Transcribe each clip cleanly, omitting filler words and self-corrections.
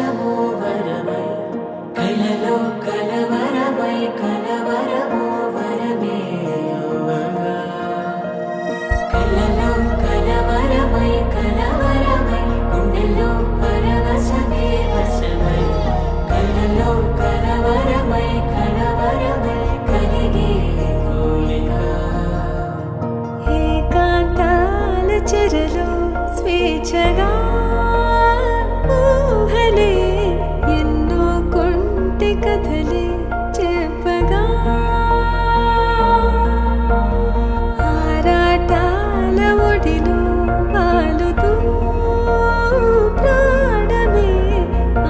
పరవశము వరమై కలలో కలవరమై కలవరము వరమే యువగా కలలో కలవరమై కలవరమై గుండెలో పరవశమే వశమై కలలో కలవరమై కలవరమై కలిగే కోరిక ఏకాంతాల చెరలో స్వేచ్ఛగా ఊహలే ఎన్నో కొంటె కథలే చెప్పగా ఆరాటాల ఒడిలో వాలుతూ ప్రాణమే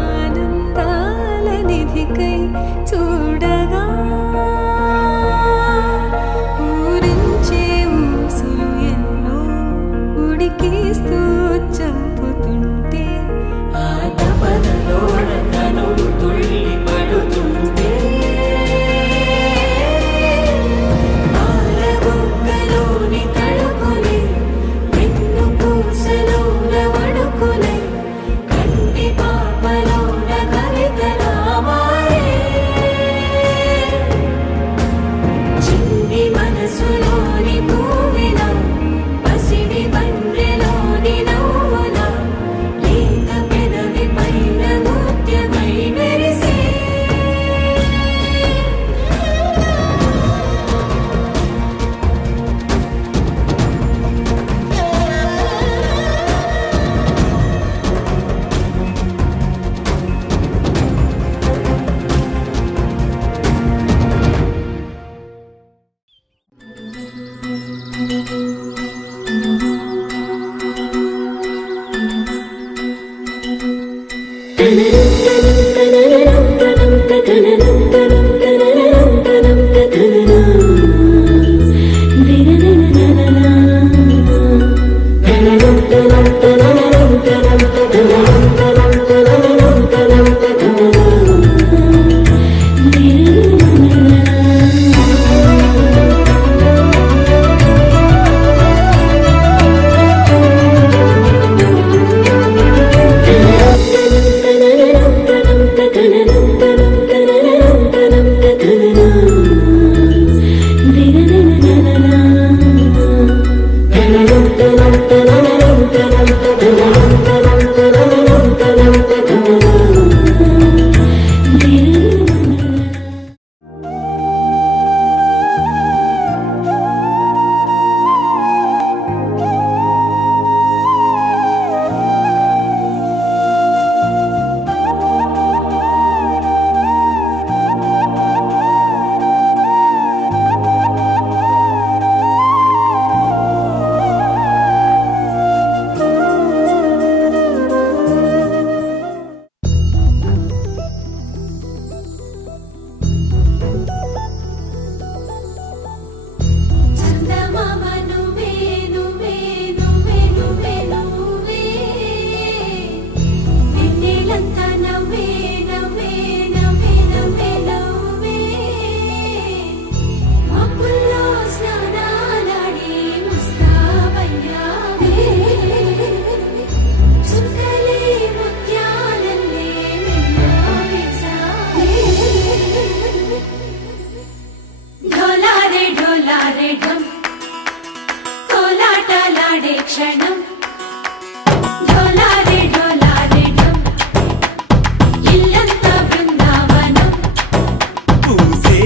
ఆనందాల నిధికై చూడగా ఊరించే ఊసులు ఎన్నో ఉడికిస్తూ చంపుతుంటే ఆ తపనలో తనుడు తుళ్ళి పడుతుంటే పాలబుగ్గలోని తడుకులే వెన్ను పూసలోన వడుకులే కంటి పాపలోన కవితలా మారే చిన్ని మనసులోని పూవిన పసిడి బండ్రెలోని నవ్వుల లేత పెదవి పైన నృత్యమై మెరిసే చందమామ నువ్వే నువ్వే నువ్వే నువ్వే నువ్వే వెన్నెలంతా నవ్వే నవ్వే నవ్వే నవ్వే నవ్వే మబ్బుల్లో స్నానాలాడి ముస్తాబయ్యావే చుక్కలే ముత్యాలల్లే మెన్నా వేసావే ఢోలారే ఢోలారే ఢం కోలాటలాడే క్షణం ఢోలారే ఢోలారే ఢం ఇల్లంతా బృందావనం పూసే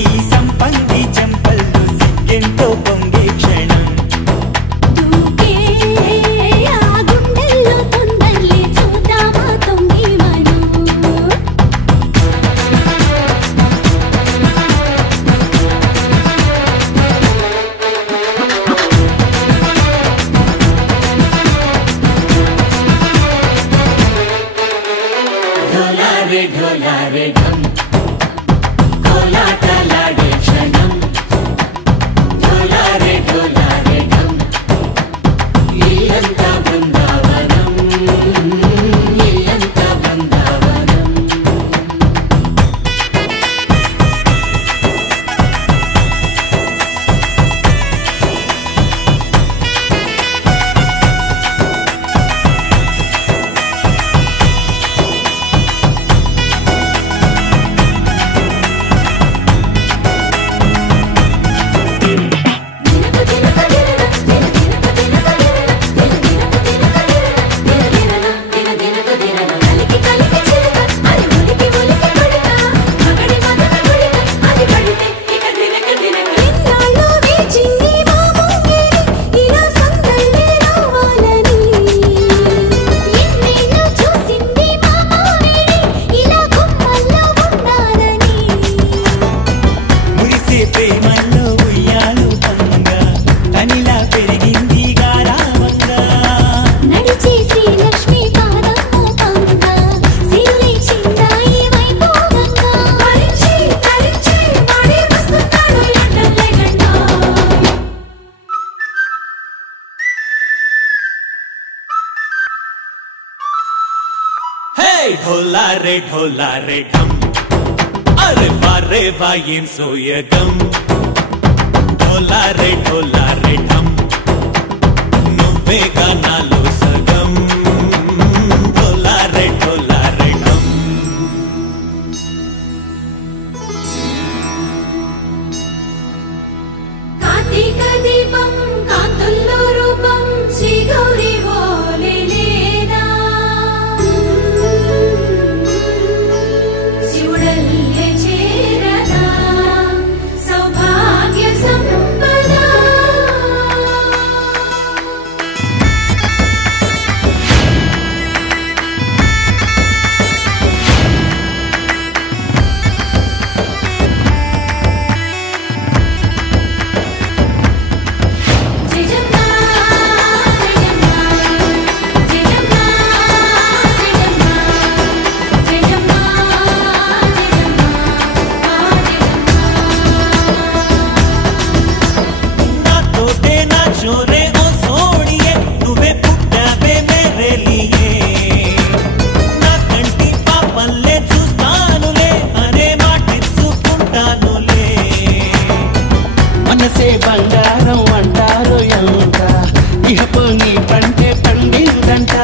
ఈ సంపంగి చెంపల్లో సిగ్గెంతో పొంగే క్షణం దూకే ఆ గుండెల్లో తొందరలే చూద్దామా తొంగి మనం ఢోలారే ఢోలారే ఢం కోలాటలాడే క్షణం ఢోలారే ఢోలారే ఢం ఇల్లంతా బృందావనం ఇల్లంతా బృందావనం ढोला रे ढम अरे वारे वायें सोयगम ढोला रे ढम నువ్వేగా నాలో సగం ढोला रे ढम కార్తీక దీపం కాంతుల్లో రూపం శ్రీ గౌరీ ఓలేనా శివుడల్లే చేరనా సౌభాగ్య సంపద మనసే బంగారం అంటారు ఎంత ఇహ పొంగి పంటే పండిందంట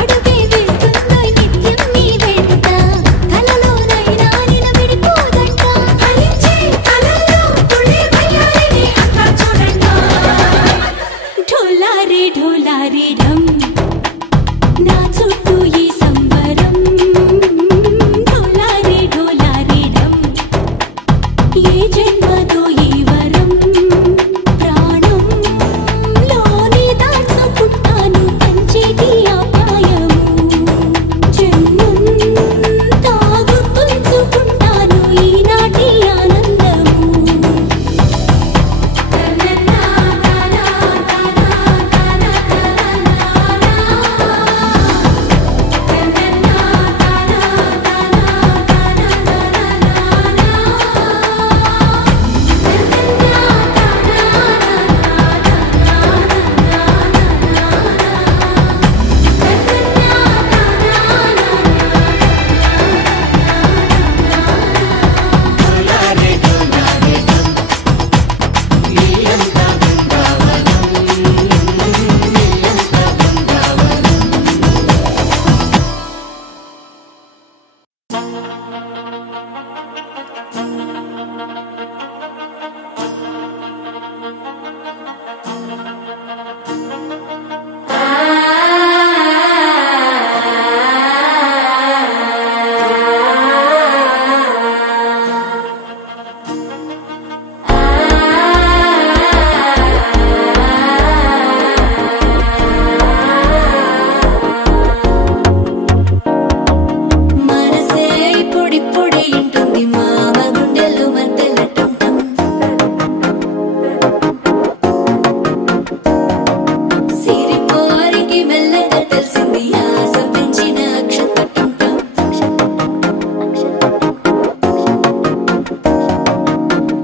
అడుగే వేస్తుందో నిత్యం నీ వెంట కలలోనైనా నిలబడిపోదంట ఫలించే కలల్లో తుళ్ళే వయ్యారిని అంతా చూడంట ఢోలా రే ఢమ్ నా చుట్టూ ఈ సంబరం ఢోలా రే ఢమ్ ఏ జన్మతో ఈ వరం ప్రాణం లోని దాచుకుంటాను పంచేటి అపాయము జన్మం తాగుతుంచుకుంటాను ఈనాటి ఆనందము మనసే పొడి పొడి ఇంటుంది మామ గుండెలు మధ్యలటుంటం సిరిపోరికి మెల్లగా తెలిసింది ఆశ పెంచిన అక్షతటుంటం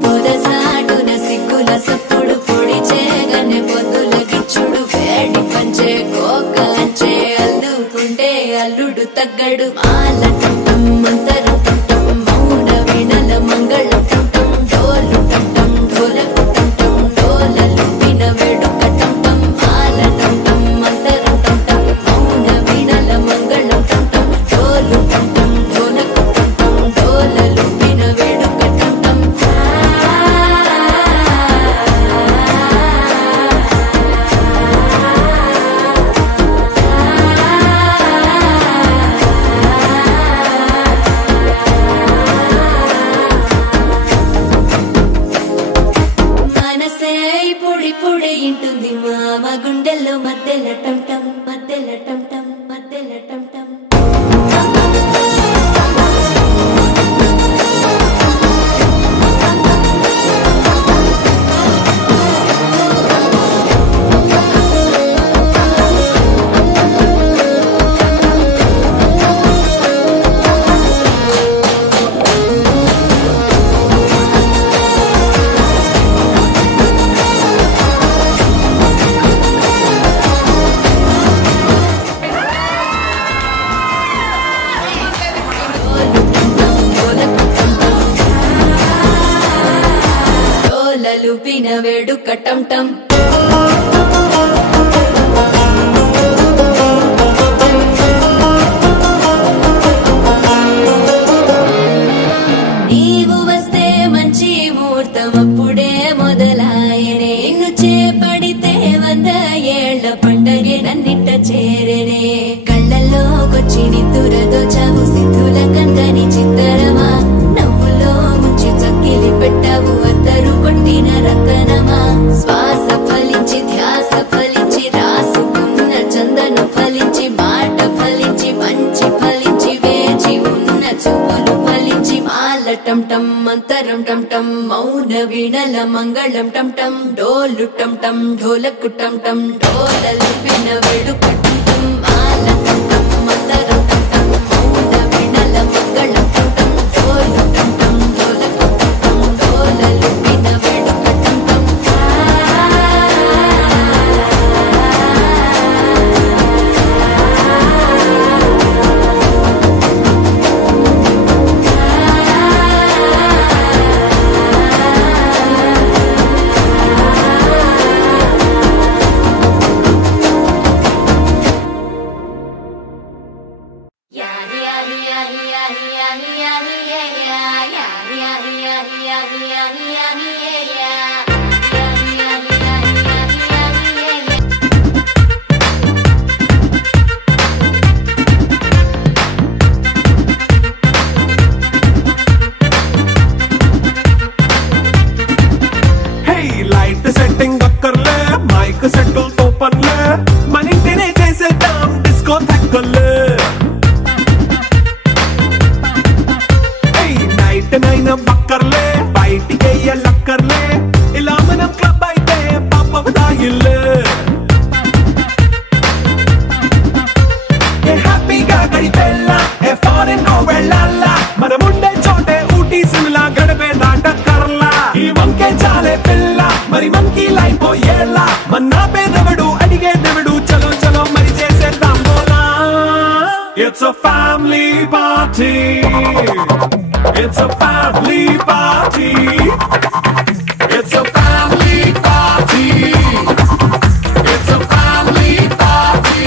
పొదసాటున సిగ్గుల సప్పుడు పొడి చేయగానే పొద్దుల గిచ్చుడు వేడి పంచే కోకంచే అల్లుకుంటే అల్లుడు తగ్గడు మాల టుంటం మంతర టుంటం మౌన వీణల మంగళ టుంటం డోలు టుంటం ఢోలకు టుంటం డోలలు విన వేడుక టుంటం మాల టుంటం మంతర టుంటం మౌన వీణల మంగళ టుంటం డోలు టుంటం ఢోలకు టుంటం డోలలు విన వేడుక టుంటం మనసే పొడి పొడి ఇంటుంది మా వేడుక టం టం నీవు వస్తే మంచి ముహూర్తం అప్పుడే మొదలాయనే నిన్ను చేపడితే 100 ఏళ్ల పండగే నన్నిట్ట చేరనే కళ్ళల్లోకొచ్చి నిద్దురదో చావు సిద్ధుల కందని చిత్తరమా నవ్వులో ముంచి చక్కిలి పెట్టావు అద్దరు కొట్టిన రతనమా శ్వాస ఫలించి ధ్యాస ఫలించి రాసుకున్న చందను ఫలించి మాట ఫలించి మంచి ఫలించి వేచి ఉన్న చూపులు ఫలించి మాల టం టం మంతరం టం టం మౌన వీణల మంగళం టం టం డోలు టం టం ఢోలకు టం టం డోలలు విన వేడుక టం టం మాల టం టం మంతరం టం టం మౌన వీణల మంగళం టం టం డోలు టం టం ఢోలకు టం టం డోలలు విన వేడుక టం టం లైట్ సెట్టింగ్ అక్కర్లే మైక్ సెట్టుల్ తో పర్లే మన ఇంటినే చేసేద్దాం డిస్కో థక్కర్లే నైట్ నైన్ బక్కర్లే బయటికి ఎల్లక్కర్లే ఇలా మనం క్లబ్ అయితే పాపం దాయిల్లే హ్యాపీగా గడిపెల్లా ఏ ఫారెన్ నో వెళ్ళాలా మనముండే చోటే ఊటీ సిమ్లా గడిపే దాటక్కర్లా ఈ వంకే చాలే పిల్ల మరి మనకి లైఫ్ పోయేలా మన్నా పేదవడు అడిగేదెవడు చలో చలో మరి చేసేద్దాం బోలా It's a family party It's a family party It's a family party It's a family party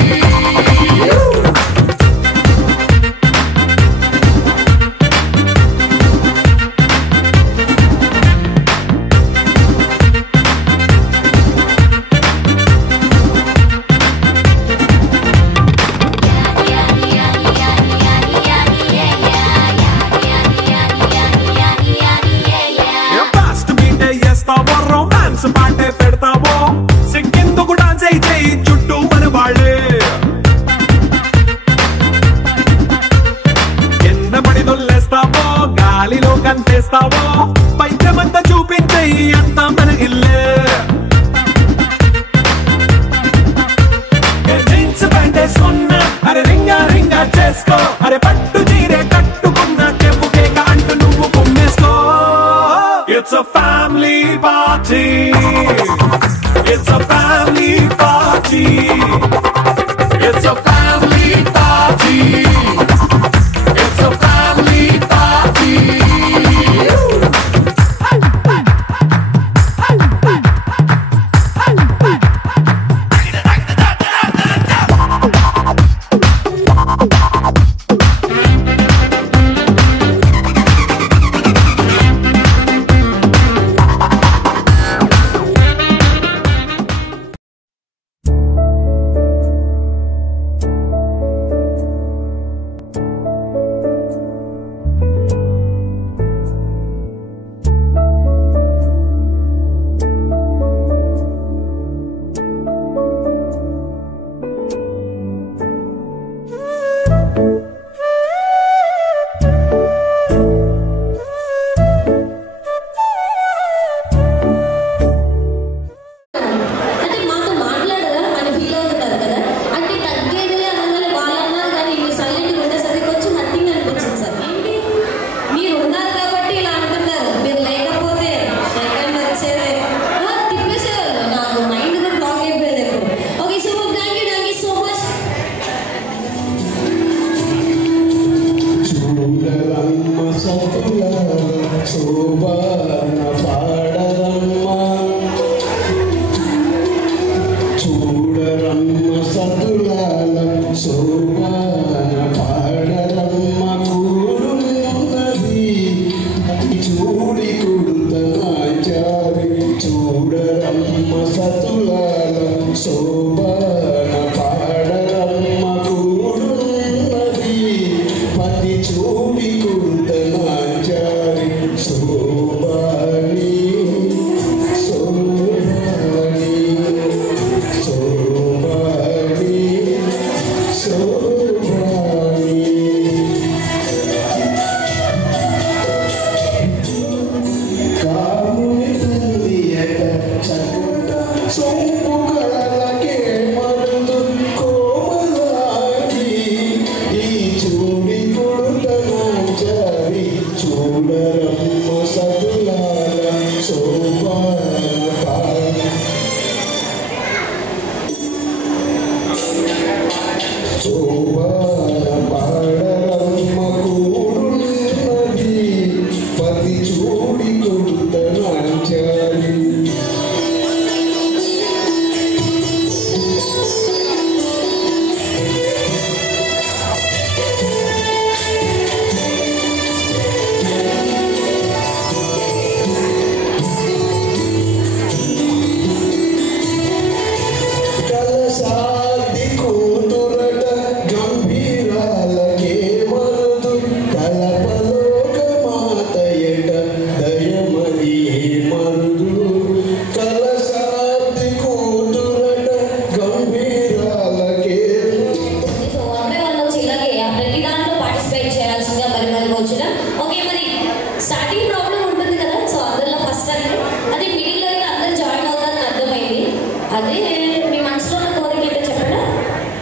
romance పాటే పెడతావో సిక్కిందుకు డాన్స్ అయితే చుట్టూ మన వాళ్ళే కింద పడి దొల్లేస్తావో గాలిలో కంటేస్తావో పైద్యమంతా చూపించే అంతా మన ఇల్లే జీన్స్ ప్యాంట్ వేసుకున్నా అరే రింగా రింగా చేసుకో అరే పట్టు చీరే కట్టుకున్నా చెవు కేక అంటూ నువ్వు కుమ్మేసుకో It's a family party It's a family party It's a family party It's a family party వచ్చిన. ఓకే, మరి స్టార్టింగ్ ప్రాబ్లం ఉంటుంది కదా, సో అందరిలో ఫస్ట్ అంటే అది మిడిల్లో అందరు జాయిన్ అవుతారని అర్థమైంది. అదే మీ మనసులో ఉన్న కోరిక ఏంటో చెప్పండి.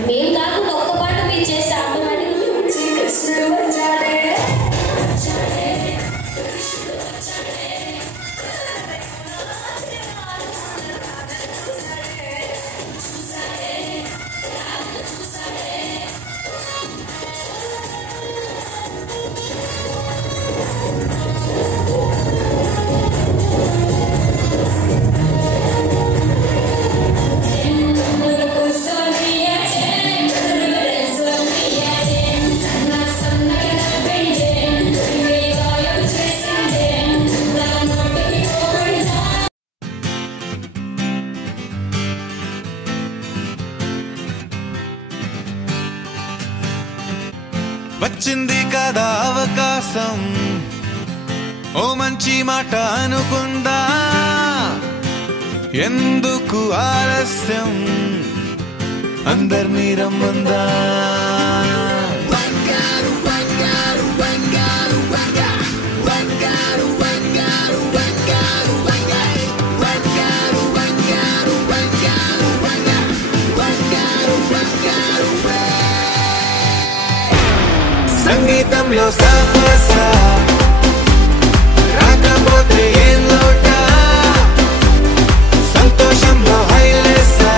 మేము కాకుండా ఒక్క పాట మీరు చేస్తే ఆటోమేటిక్గా కృష్ణుడు వచ్చాడే. వచ్చింది కదా అవకాశం, ఓ మంచి మాట అనుకుందా, ఎందుకు ఆలస్యం, అందరినీ రమ్మందా. సంగీతంలో సాపసా రాకపోతే ఏం లోట, సంతోషంలో హైలేసా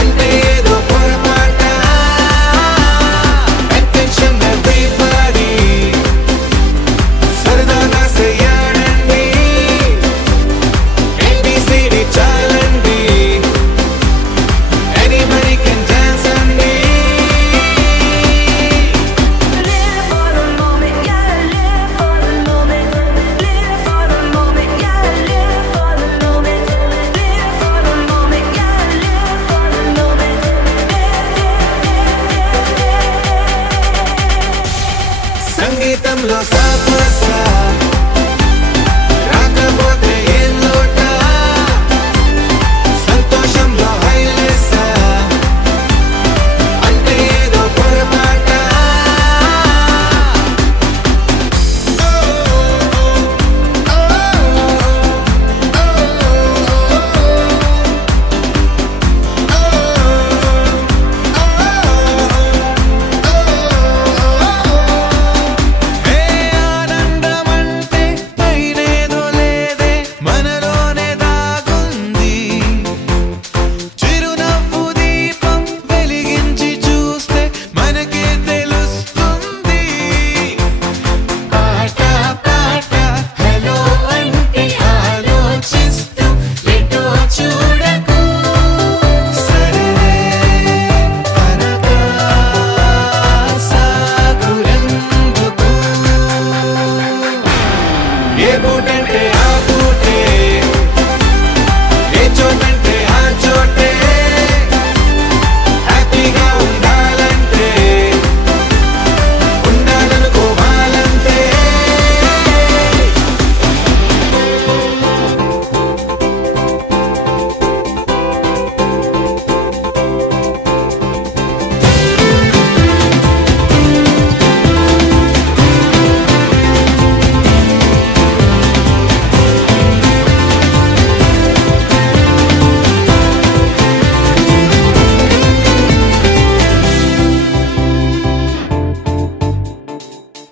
అంటే ఏదో పొరపాట. అటెన్షన్ ఎవ్రీబడీ సరదాగా చెయ్యాడండి, ABCD చాలండి, ఎనీబడీ కెన్ డాన్స్ అండి. సంగీతంలో సాపసా రాకపోతే ఏం లోట, సంతోషంలో హైలేసా అంటే ఏదో పొరపాట. ఆనందమంటే పైనేదో లేదే, మనలోనే దాగుంది. చిరునవ్వు దీపం వెలిగించి చూస్తే మనకే తెలుస్తుంది. పాట పాట హలో అంటే ఆలోచిస్తూ ఎటో చూడకు, సరే అనగా సాగురెందుకు. ఏ పూటంటే ఆ పూటే, ఏ చోటంటే ఆ చోటే, హ్యాపీగా ఉండాలంటే ఉండాలనుకోవాలంటే.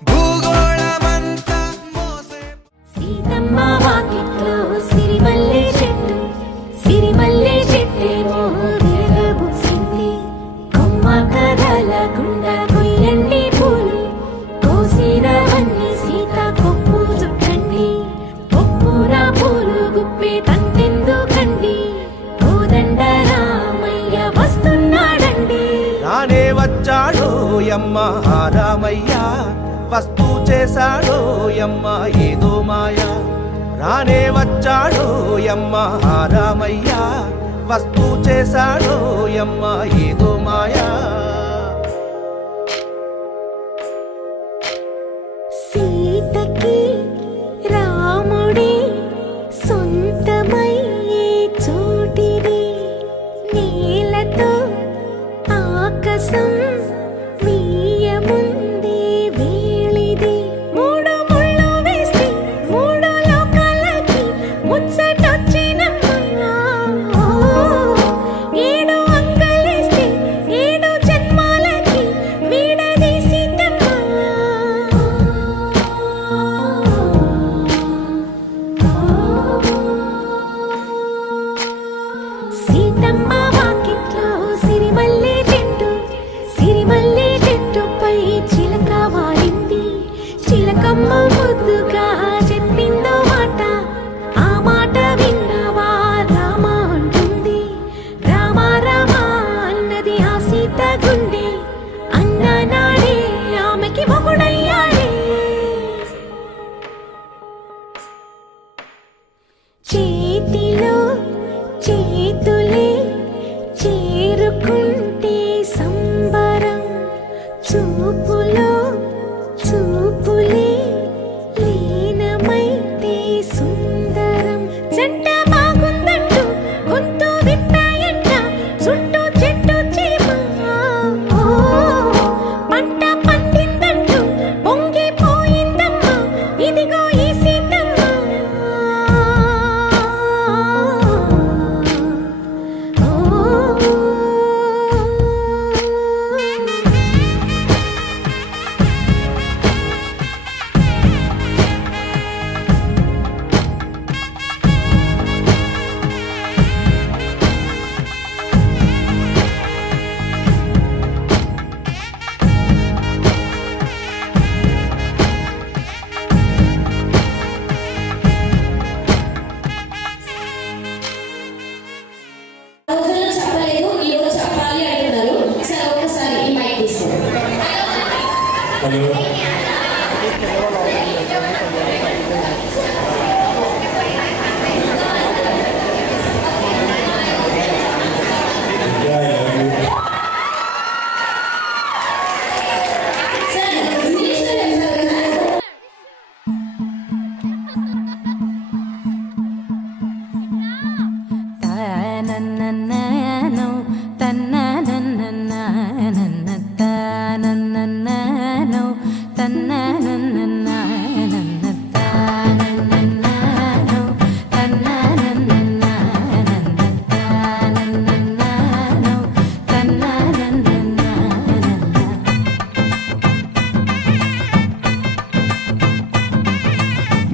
భూగోళమంతా మోసే సీతమ్మ వాకిట్లో సిరిమల్లె చెట్టు, సిరిమల్లె చెట్టేమో విరగబూసింది. కొమ్మ కదలకుండా కొయ్యండి పూలు, కోసినవన్నీ సీత కొప్పు చుట్టండి. కొప్పున పూలు గుప్పే తంతెందుకండి, కోదండ రామయ్య వస్తున్నాడండి. రానే వచ్చాడో యమ్మ రామయ్య, వస్తూ చేశాడో యమ్మ ఏదో మాయ. రానే వచ్చాడో యమ్మ రామయ్య, వస్తూ చేశాడో యమ్మ ఏదో మాయా. సీతకి రాముడే సొంతమయ్యే చోటిది, నీలతో ఆకాశం వీయముందే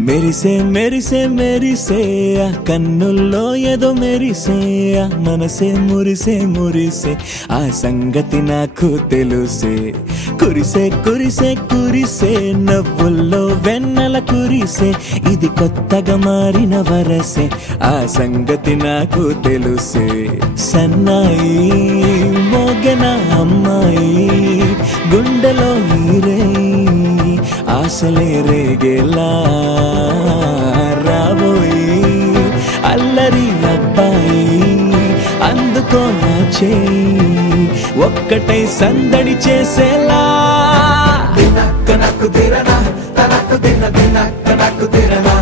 మెరిసే మెరిసే మెరిసే కన్నుల్లో ఏదో మెరిసే మనసే మురిసే మురిసే ఆ సంగతి నాకు తెలుసే కురిసే కురిసే కురిసే నవ్వుల్లో వెన్నెల కురిసే ఇది కొత్తగా మారిన వరసే ఆ సంగతి నాకు తెలుసే సన్నాయి మోగన అమ్మాయి గుండెలో నీరే ఆశలే రేగేలా రాబోయి అల్లరి అబ్బాయి అందుకో నా చేయి ఒక్కటై సందడి చేసేలా దినక్క నక్కు తిరనా తనక్కు దిన దినక్క నక్కు తిరనా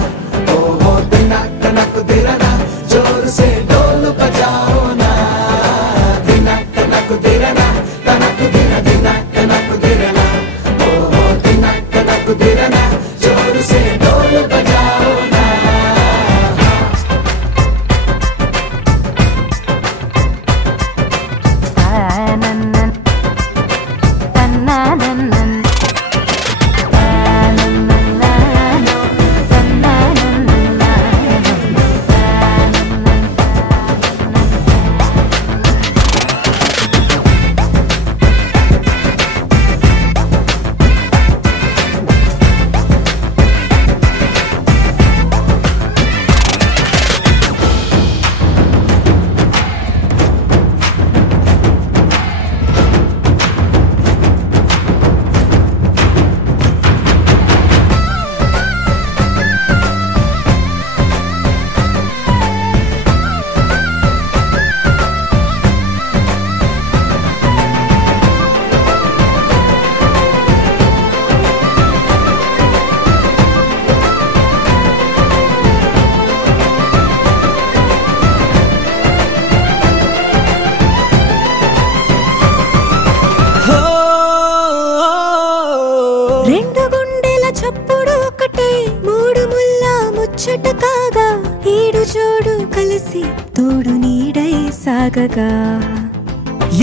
ఓహో దినక్క నక్కు తిరనా జోరు సే డోలు బజాओ నా దినక్క నక్కు తిరనా తనక్కు దిన దినక్క నక్కు తిరనా ఓహో దినక్క నక్కు తిరనా జోరు సే డోలు బజాओ నా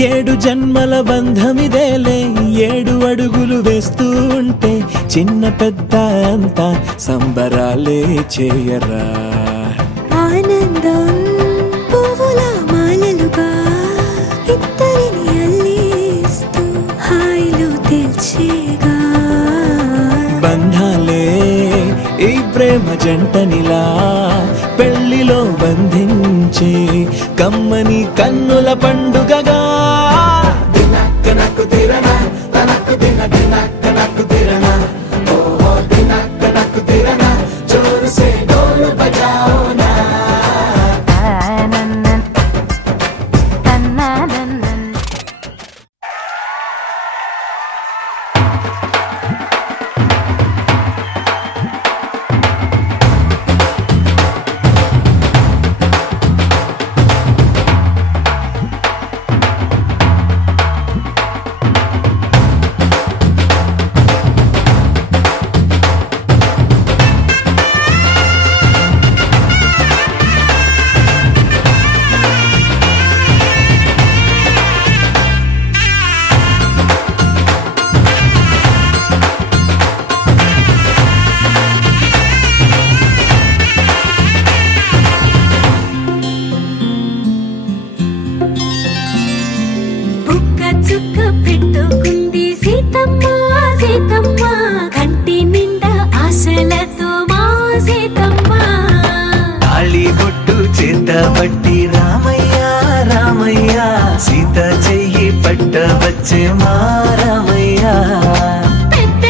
ఏడు జన్మల బంధమిదేలే ఏడు అడుగులు వేస్తూ ఉంటే చిన్న పెద్ద అంతా సంబరాలే చేయరా ఆనందం పువ్వుల మాలలుగా ఇద్దరిని అల్లేస్తూ హాయిలో తెల్చేగా బంధాలే ఈ ప్రేమ జంటనిలా పెళ్లిలో బంధించే కమ్మని కన్నుల పండుగగా దినక్క నక్కు తిరనా తనక్కు దిన దినక్క నక్కు తిరనా ఓహో దినక్క నక్కు తిరనా జోరు సే డోలు బజాओ నా పట్టి రామయ్య రామయ్య సీత చెయ్యి పట్ట వచ్చే మా రామయ్య పెద్ద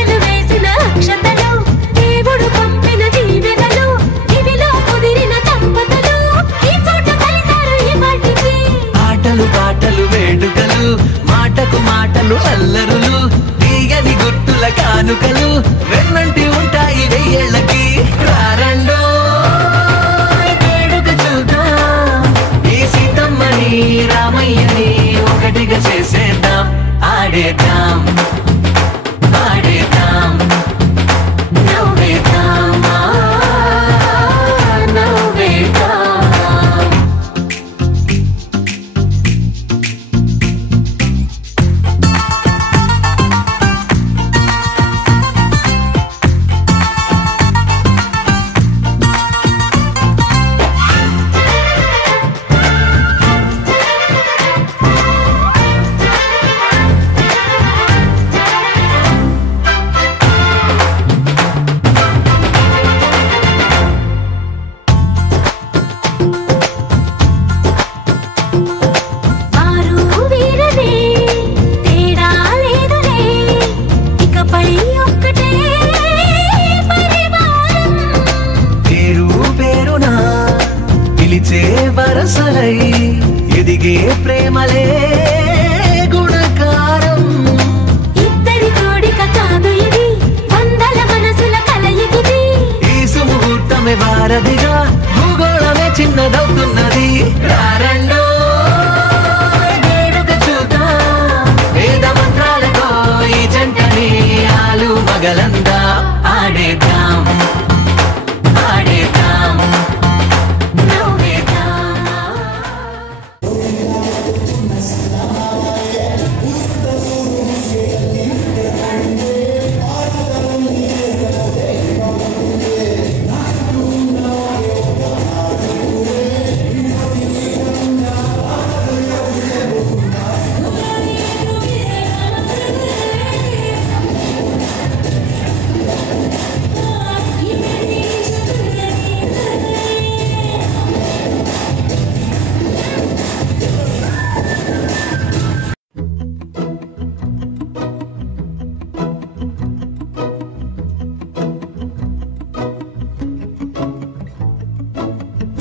కానుకలు వెన్నంటి ఉంటాయి వెయ్యేళ్ళకి రారండో వేడుక చూద్దాం ఈ సీతమ్మని రామయ్యని ఒకటిగా చేసేద్దాం ఆడేద్దాం ఆడేద్దాం నవ్వేద్దాం నవ్వేద్దాం వరసలై ఎదిగే ప్రేమలే గుణకారం ఇద్దరి కోడిక కాదు ఇది వందల మనసుల కలయికిది ఈ సుముహూర్తమే వారధిగా భూగోళమే చిన్నదవుతున్నది రారండో వేడుక చూద్దాం వేద మంత్రాలతో ఈ జంటని ఆలు మగలందా ఆడేద్దాం ఆడేద్దాం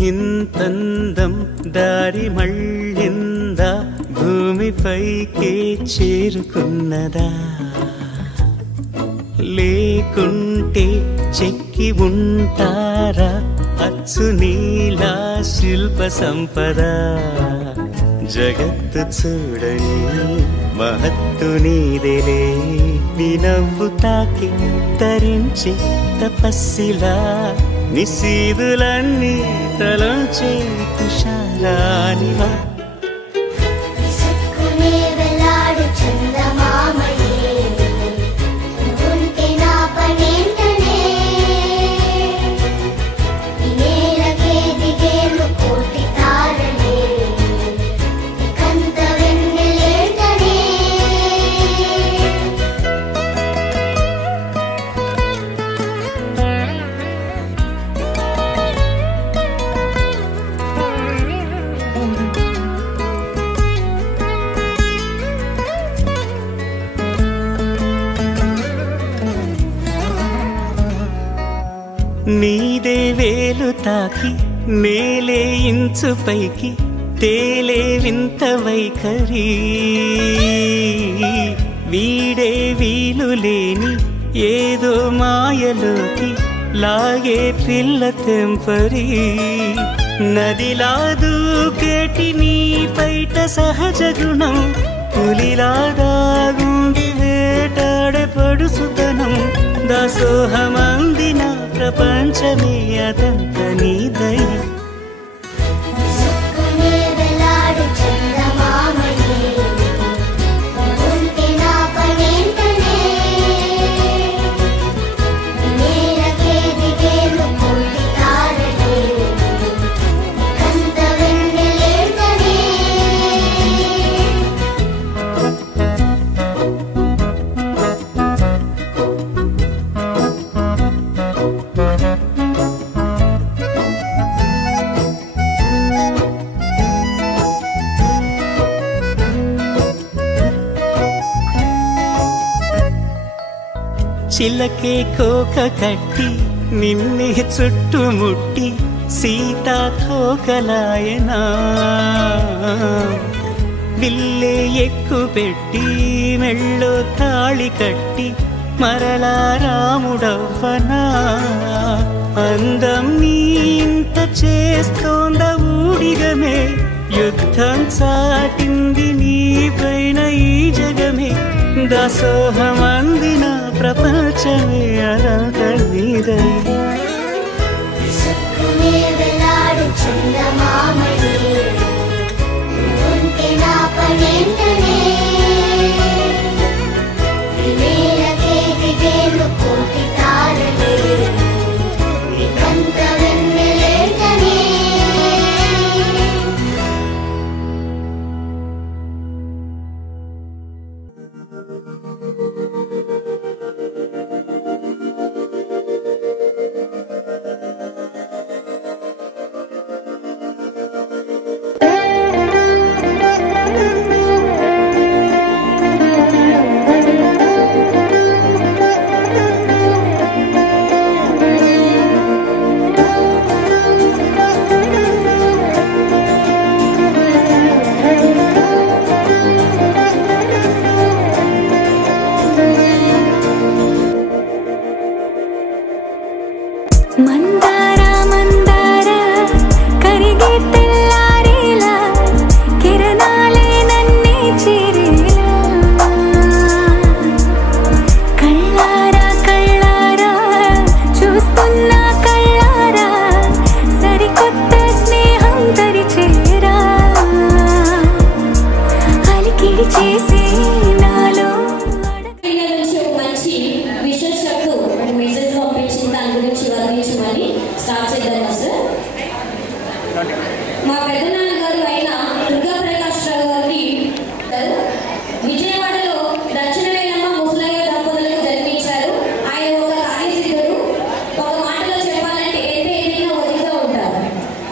ఇంతందం దారి మళ్ళిందా భూమిపైకే చేరుకున్నదా లేకుంటే చెక్కి ఉంటారా అచ్చు నీలా శిల్ప సంపద జగత్తు చూడని మహత్తు నీదేలే నీ నవ్వు తాకి తరించి తపస్సిలా నిశీదులన్నీ తలంచే తుషారానివా విసుక్కునే వెలాడు చందమామయే నువ్వుంటే నా పనేంటనే ఈ నేలకే దిగేను కోటి తారలే ఇకంత వెన్నెలేంటనే నీదే వేలు తాకి నేలే ఇంచు పైకి తేలే వింత వైఖరి వీడే వీలు లేని ఏదో మాయలోకి లాగే పిల్ల తెంపరి నదిలా దూకేటి నీ పైట సహజ గుణం పులిలా దాగుండి వేటాడే పడుసుతనం దాసోహమందిన ప్రపంచమే అదంత నీ దయ విసుక్కునే వెలాడు చందమామయే నువ్వుంటే నా పనేంటనే ఈ నేలకే దిగేను కోటి తారలే ఇకంత వెన్నెలేంటనే చిలకే కోక కట్టి నిన్నే చుట్టుముట్టి సీతా కోకలాయనా విల్లే ఎక్కు పెట్టి మెళ్ళో తాళి కట్టి మరలా రాముడవ్వనా అందం నీ ఇంత చేస్తోంద ఊడిగమే యుద్ధం చాటింది నీ పైన ఈ జగమే దాసోహమందిన ప్రపంచమే అనంత నీదై మా పెద్దనాన్నగారు అయిన దుర్గా ప్రకాష్ రావు గారి విజయవాడలో దక్షిణ వేలమ్మ ముసలయ్య దంపతులకు జన్మించారు. ఆయన ఒక కార్యసిద్ధుడు. ఒక మాటలో చెప్పాలంటే ఏదైనా ఒదిగా ఉంటారు.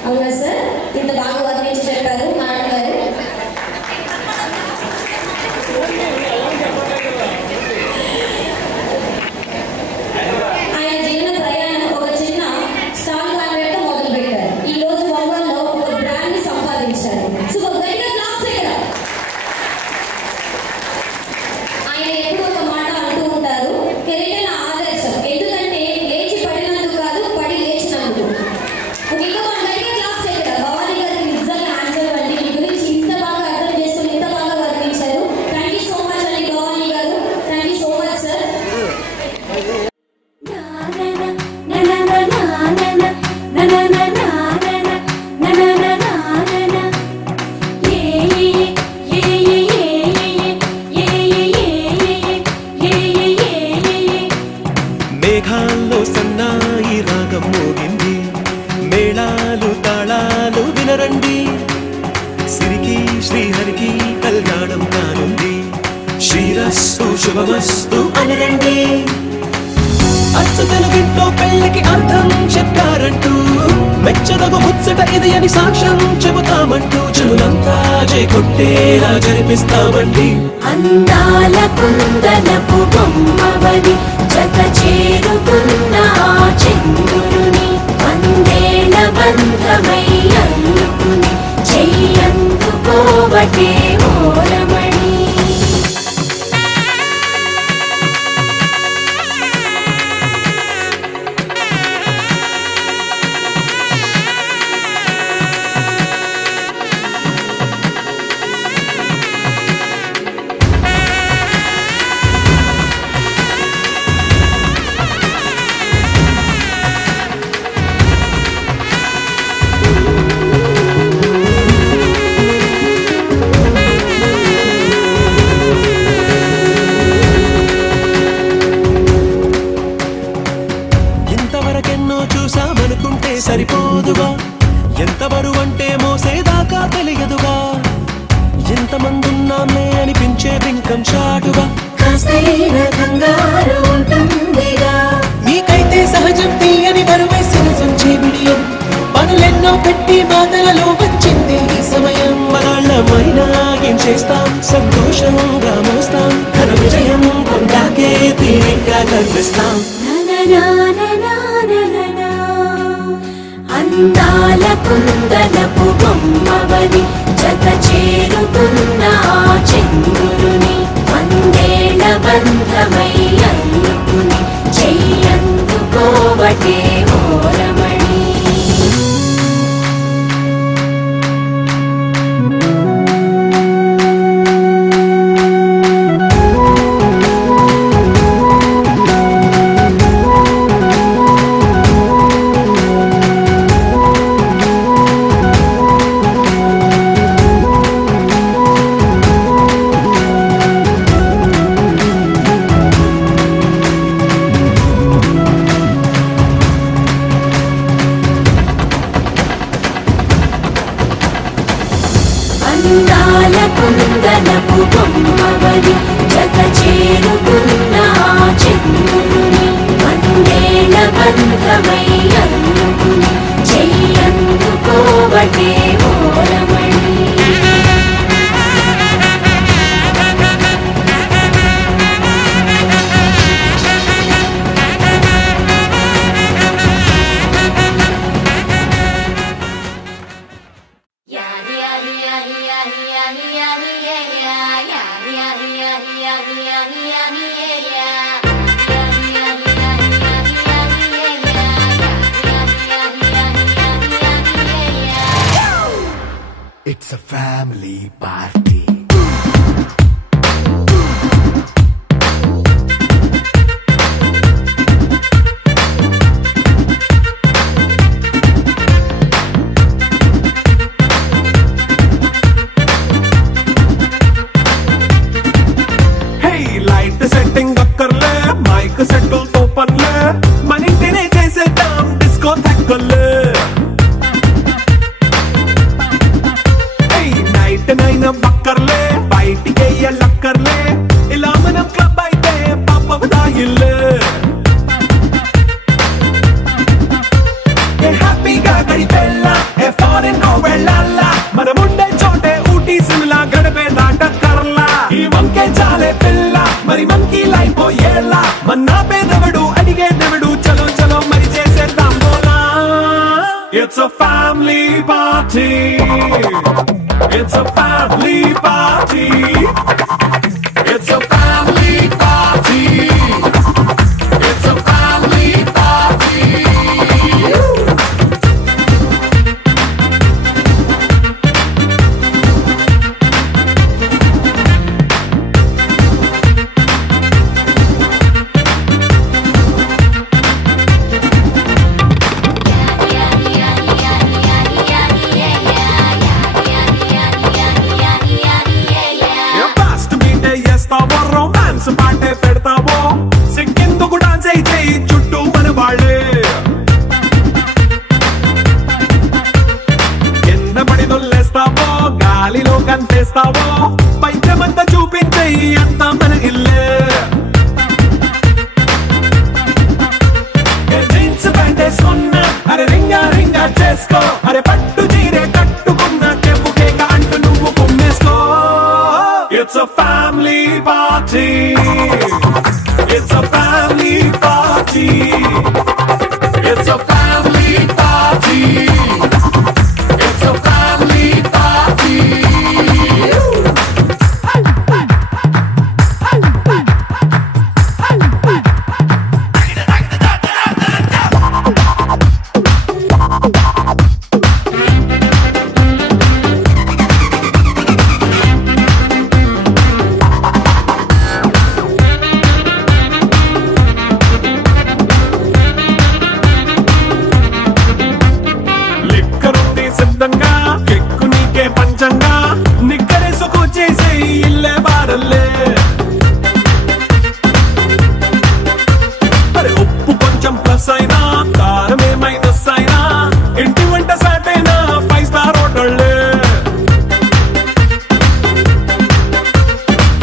అవునా సార్? ఇంత బాగా వర్ణించి చెప్పారు నాన్నగారు. ఆయన జీవన ప్రయాణం ఒక చిన్న స్టాల్ కాన్వెంట్ మొదలు పెట్టారు. ఈ రోజు ఒంగోలులో ఒక బ్రాండ్ ని సంపాదించారు. ఆయన ఎప్పుడు ఒక మాట అంటూ ఉంటారు, కెరీర్ నా ఆదర్శం. ఎందుకంటే లేచి పడినందుకు కాదు, పడి లేచినందుకు. ఇంకా మన గట్టిగా క్లాస్ ఇక్కడ భవానీ గారికి నిజంగా ఆన్సర్ అండి. మీ గురించి ఇంత బాగా అర్థం చేసుకుని ఇంత బాగా వర్ణించారు. థ్యాంక్ యూ సో మచ్ అండి Bhavani garu. Thank you so much sir. మేఘాల్లో సన్నాయి రాగం మోగింది, మేళాలు తాళాలు వినరండి, సిరికి శ్రీహరికి కళ్యాణం కానుంది, శ్రీరస్తు శుభమస్తు అనరండి. అచ్చు తెలుగింట్లో పెళ్లికి అర్థం చెప్పారంటూ, మెచ్చదగు ముచ్చట ఇది అని సాక్ష్యం చెబుతామంటూ, జనులంతా జై కొట్టేలా జరిపిస్తామండి. అందాల కుందనపు బొమ్మవని జత చేరుకున్న చంద్రుని వందేళ్ల బంధమై అల్లుకుని చెయ్యందుకోవటే ఓరమణి. ఇంతవరకెన్నో చూసామనుకుంటే సరిపోదుగా, ఎంత బరువంటే మోసేదాకా తెలియదుగా, ఎంతమందున్నామే అనిపించే బింకం చాటుగా, కాస్తైన కంగారు ఉంటుందిగా, నీకైతే సహజం తీయని బరువై సిరసొంచే బిడియం, పనులెన్నో పెట్టి బాధలలో వచ్చింది ఈ సమయం. మనాళ్ళమైనా ఏం చేస్తాం, సంతోషంగా మోస్తాం, ఘన విజయం పొందాకే తీరిగ్గా కనిపిస్తాం. అందాల కుందనపు బొమ్మవని జత చేరుకున్న చంద్రుని వందేళ్ల బంధమై Allu family party. Hey, light setting akkarle, mic settle to panle, manintine chesedam disco thakkale. నైన్ బక్కర్లే బయటికి లక్కర్లే ఇలా మనం క్లబ్ అయితే పాపదాయిల్లే హ్యాపీగా గడిపెల్లా ఫారెన్ వెళ్ళాలా మనముండే చోటే ఊటీ సిమ్లా గడిపే దాటక్కర్లా ఈ వంకే చాలే పిల్ల మరి మంకీ లైఫ్ ఏళ్ళ మన్నా పేదవడు అడిగేదెవడు చలో చలో మరి చేసేద్దాం బోలా. It's a family party. It's a family party. It's a family party. It's a family party. Romance పాటే పెడతావో సిక్కిందుకు డాన్స్ అయితే చుట్టూ మన వాళ్ళే కింద పడి దొల్లేస్తావో గాలిలో కనిపిస్తావో పైచమంతా చూపించే అంతా మన ఇల్లే. జీన్స్ ప్యాంట్ వేసుకున్నా అరే రింగా రింగా చేసుకో అరే పట్టు చీరే కట్టుకున్న చెప్పు కేక అంటూ నువ్వు కుమ్మేసుకో. It's a family party. It's a family party. It's a family party. It's a family party. కెక్కు నీకే పంచంగా నిక్కరేసుకు చేసే ఇల్లే బారల్లే అరే ఉప్పు కొంచెం ప్లస్ అయినా కారమే మైనస్ అయినా ఇంటి వంట సాటైనా 5 స్టార్ హోటళ్ళే.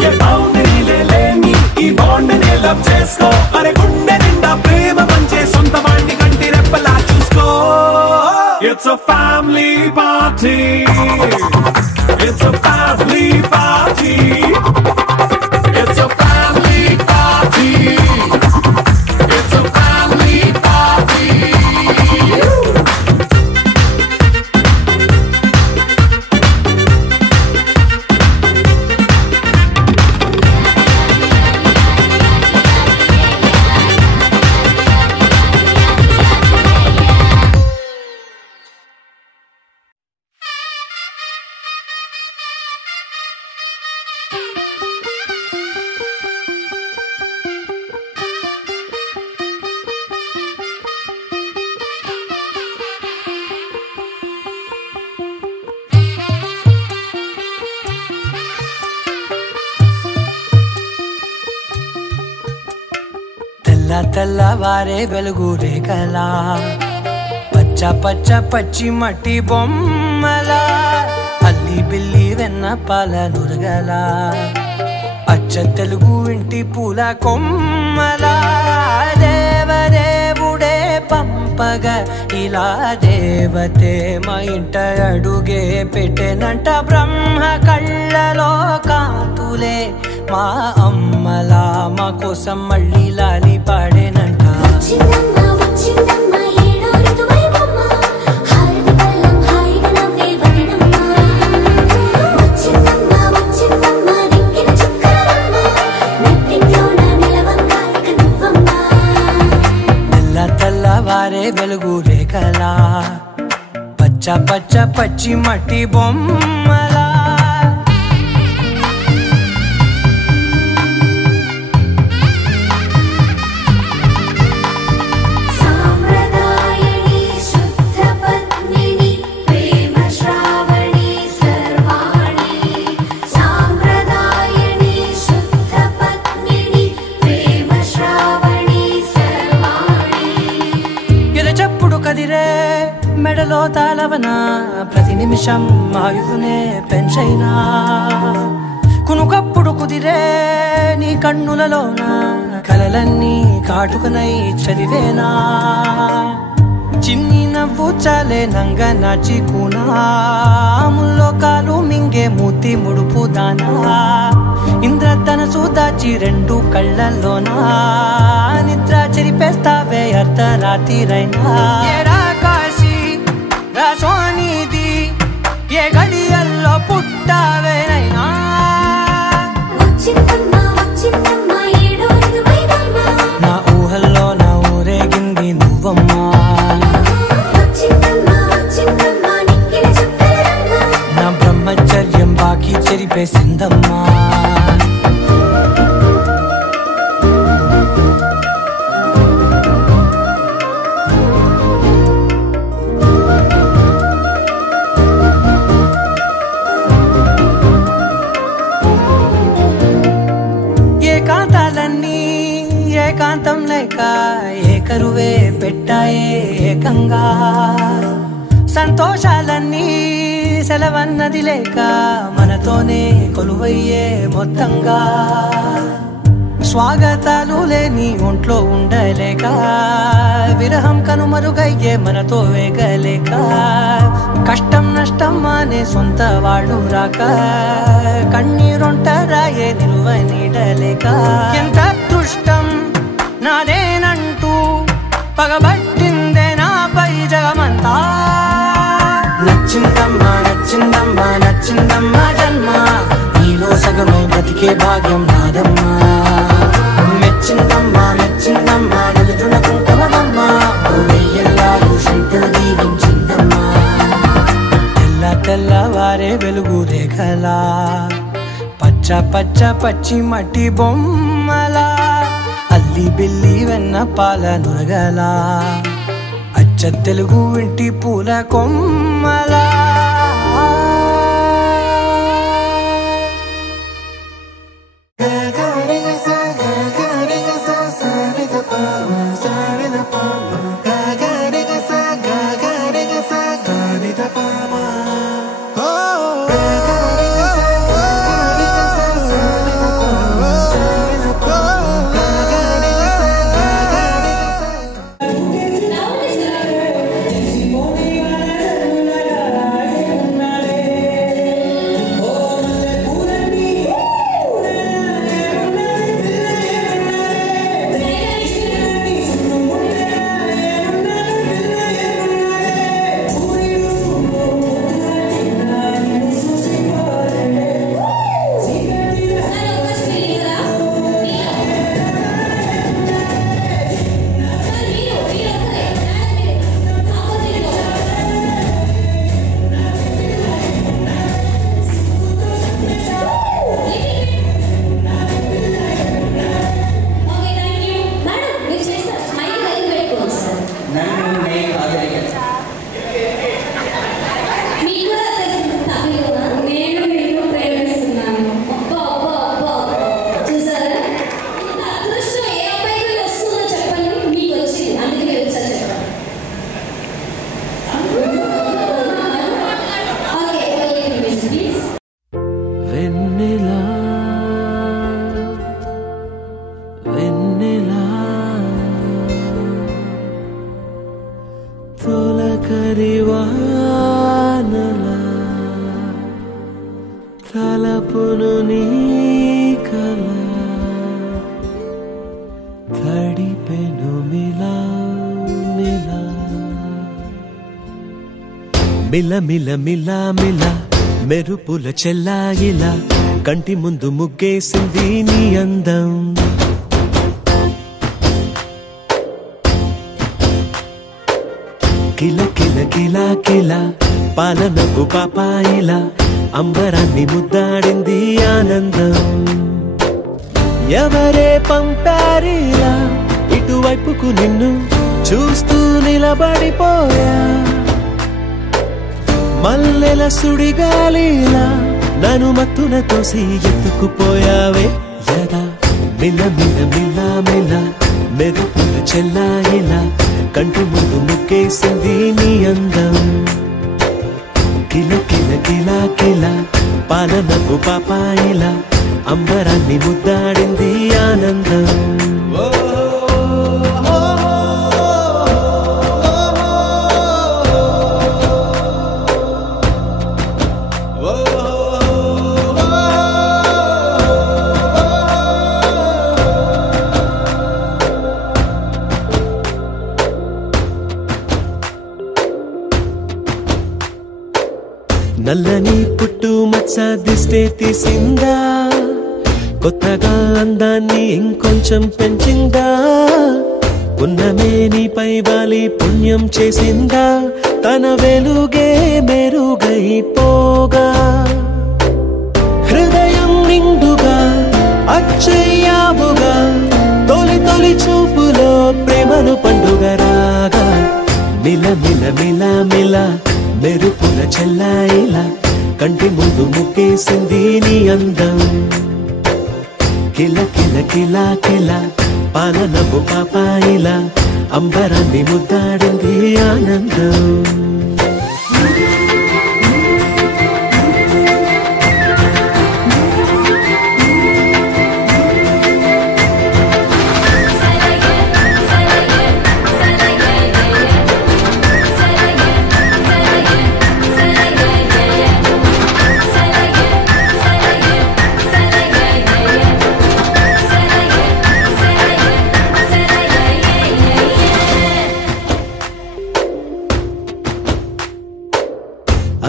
ఏ బౌండరీలే లేని ఈ బాండ్ని లవ్ చేసుకో అరే గుండె నిండా ప్రేమ పంచే సొంత వాణ్ణి కంటి రెప్పలా చూసుకో. It's a family party. It's a family party. It's a family party. It's a family party. తెల్లవారే వెలుగు రేఖలా పచ్చ పచ్చ పచ్చి మట్టి బొమ్మలా అల్లి బిల్లి వెన్న పాల నురగలా అచ్చ తెలుగు ఇంటి పూల కొమ్మలా దేవదేవుడే పంపగా ఇలా దేవతే మా ఇంట అడుగే పెట్టెనంట బ్రహ్మ కళ్ళలో కాంతులే మా అమ్మలా మా కోసం మళ్ళీ లాలి పాడేనంట. తెల్లవారే వెలుగు రేఖలా పచ్చ పచ్చ పచ్చి మట్టి బొమ్మలా కుదిరే మెడలో తాళవన ప్రతి నిమిషం ఆయుధునే పెంచైనా కునుకప్పుడు కుదిరే నీ కన్నులలోన కలలన్నీ కాటుకనై చదివేనా చిన్ని నవ్వు చాలే నంగ నాచి కూనాముల్లో కాలు మింగే మూతి ముడుపు దానా ఇంద్రధనసు దాచి రెండు కళ్ళల్లోనా నిద్ర చెరిపేస్తావే అర్ధరాత్రిరైనా ఏరా కాశీ రా సోనిది ఏ గడియల్లో పుట్టావేనైనా నా ఊహల్లో నా ఊరేగింది నువ్వమ్మా నా బ్రహ్మచర్యం బాకీ చెరిపేసిందమ్మా ఏకాంతాలన్నీ ఏకాంతం లేక ఏకరువే పెట్టాయే ఏకంగా సంతోషాలన్నీ సెలవన్నది లేక మనతోనే కొలువయ్యే మొత్తంగా స్వాగతాలు లేని ఒంట్లో ఉండలేక విరహం కనుమరుగయ్యే మనతో వేగలేక కష్టం నష్టం అనే సొంత వాళ్ళు రాక కన్నీరొంటరాయే నిలువ నీడలేక ఎంత అదృష్టం నాదేనంటూ పగబట్టిందే నాపై జగమంతా నచ్చిందమ్మా నచ్చిందమ్మా నచ్చిందమ్మా జన్మ నీలో సగమై బ్రతికే భాగ్యం నాదమ్మా మెచ్చిందమ్మా మెచ్చిందమ్మా నలుజున కుంకుమమ్మా వెయ్యల్లాలు శంకులు దీవించిందమ్మా తెల్ల తెల్లవారే వెలుగు రేఖలా పచ్చ పచ్చ పచ్చి మట్టి బొమ్మలా అల్లి బిల్లి వెన్న పాల నురగలా అచ్చ తెలుగు ఇంటి పూల కొమ్మలా తలపును నీ కల తడిపెను మిలా మిలా మిల మిల మిల మిల మెరుపుల చెల్లాయిలా కంటి ముందు ముగ్గేసింది నీ అందం కిల కిల కిల కిల పాలనకు పాపాయిలా అంబరాన్ని ముద్దాడింది ఆనందం ఎవరే పంపారిలా ఇటువైపుకు నిన్ను చూస్తూ నిలబడిపోయా మల్లెల సుడిగాలిలా నన్ను మత్తున తోసి ఎత్తుకుపోయావే యదా మిల మిల మిల మిల మెరుపుల చెల్లాయిలా కంటి ముందు ముక్కేసింది నీ అందం. కిల కిల కిల కిల పాలనకు పాపాయిలా అంబరాన్ని ముద్దాడింది ఆనందం. నల్లని పుట్టు మచ్చ దిష్టే తీసిందా, కొత్తగా అందాన్ని ఇంకొంచెం పెంచిందా, ఉన్నమే నీపై వాలి పుణ్యం చేసిందా, తన వెలుగే మెరుగైపోగా హృదయం నిండుగా అచ్చయ్యావుగా, తొలి తొలి చూపులో ప్రేమను పండుగ రాగా మిల మిల మిల మిల మెరుపుల చెల్లాయిలా కంటి ముందు ముక్కేసింది నీ అందం. కిల కిల కిల కిల పాలనకు పాపాయిలా అంబరాన్ని ముద్దాడింది ఆనందం.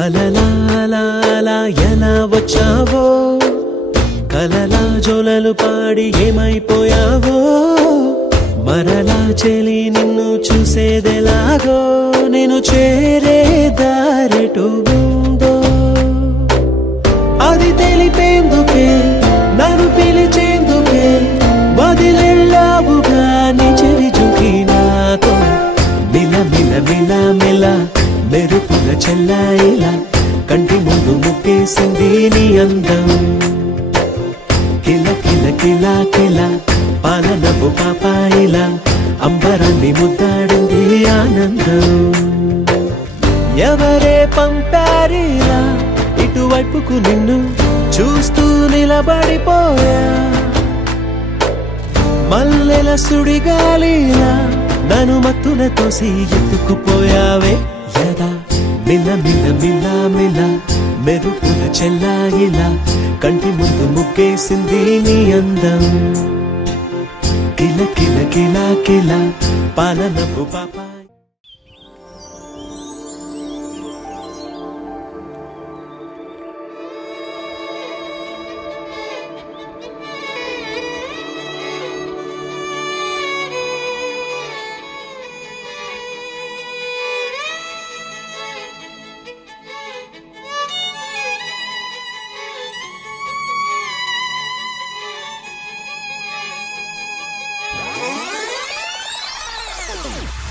అలలా అలా అలా ఎలా వచ్చావో, కలలా జోలలు పాడి ఏమైపోయావో, మరలా చెలి నిన్ను చూసేదెలాగో, నేను చేరే దారెటు ఉందో అది తెలిపేందుకే నన్ను పిలిచేందుకే వదిలెళ్ళావుగా నీ చెవి చూకి నాతో. మిల మిల మిల మిల మెరుపుల చెల్లాయిలా కంటి ముందు ముక్కేసింది నీ అందం. కిల కిల కిల కిల పాలనకు పాపాయిలా అంబరాన్ని ముద్దాడింది ఆనందం. ఎవరే పంపారిలా ఇటువైపుకు నిన్ను చూస్తూ నిలబడిపోయా, మల్లెల సుడిగాలిలా నన్ను మత్తున తోసి ఎత్తుకుపోయావే యదా. మిల మిల మిల మిల మెరుపుల చెల్లాయిలా కంటి ముందు ముక్కేసింది నీ అందం. కిల కిల కిల కిల పాలనకు పాపా.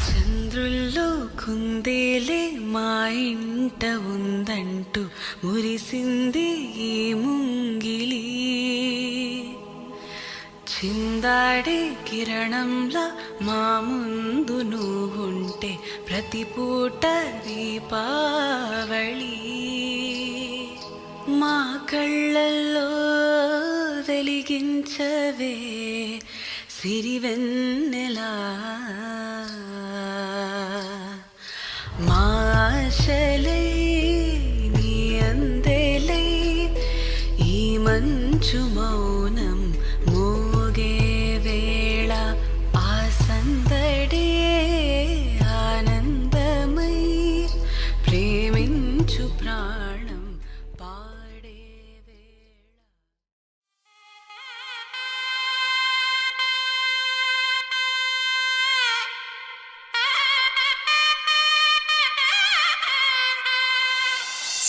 చంద్రుల్లో కుందేలే మా ఇంట ఉందంటూ మురిసింది ఈ ముంగిలి, చిందాడే కిరణంలా మా ముందు నువ్వుంటే ప్రతి పూట దీపావళి, మా కళ్ళల్లో వెలిగించవే సిరివెన్నెలా, మా ఆశలై నీ అందెలై ఈ మంచు మౌనం మోగే వేళ ఆ సందడే ఆనందమై ప్రేమించు ప్రాణం పాడే వేళ.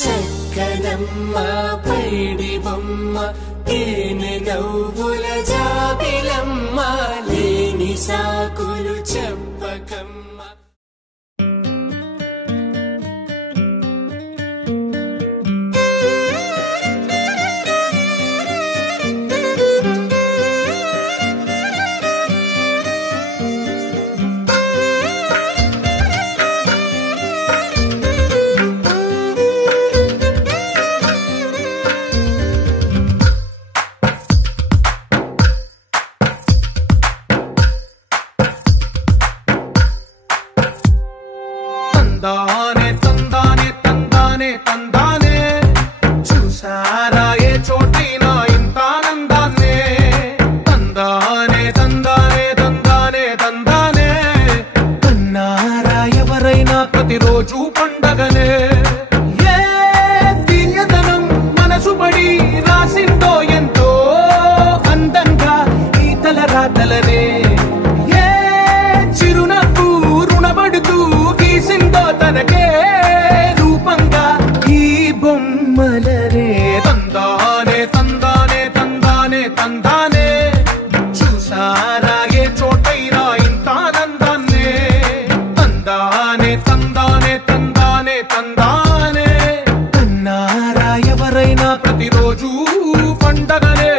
చక్కనమ్మ పైడి బొమ్మ తేనె నవ్వుల జాబిలమ్మ లేని సాకులు చెప్పకమ్మ. తందానే తందానే తందానే తందానే చూసారా ఏ చోటైనా ఇంత ఆనందాన్నే తందానే తందానే తందానే తందానే కన్నారా ఎవరైనా ప్రతిరోజు పండగనే ఏ తీయదనం మనసు పడి రాసిందో ఎంతో అందంగా ఈ తల రాతలనే ఏ చిరునవ్వు రుణపడుతూ గీసిందో తనకే రూపంగా ఈ బొమ్మలనే తందానే తందానే తందానే తందానే చూసారా ఏ చోటైనా ఇంత ఆనందాన్నే తందానే తందానే తందానే తందానే కన్నారా ఎవరైనా ప్రతిరోజు పండగనే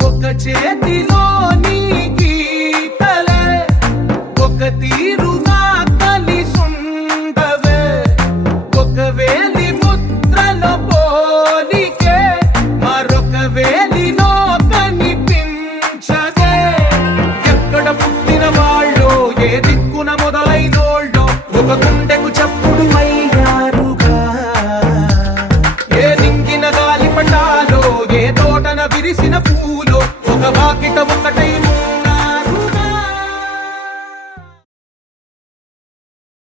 ఒక చేతిలో నీ గీతలే ఒక తీరుగా కలిసుండవే ఒక వేలి ముద్రలో పోలికే మరొక వేలిలో కనిపించదే ఎక్కడ పుట్టిన వాళ్ళో ఏ దిక్కున మొదలైనోళ్ళో ఒక గుండెకు చప్పుడు అయ్యారుగా ఏ దింగిన గాలి పటాలో ఏ తోటన విరిసిన పూలో ఒక వాకిట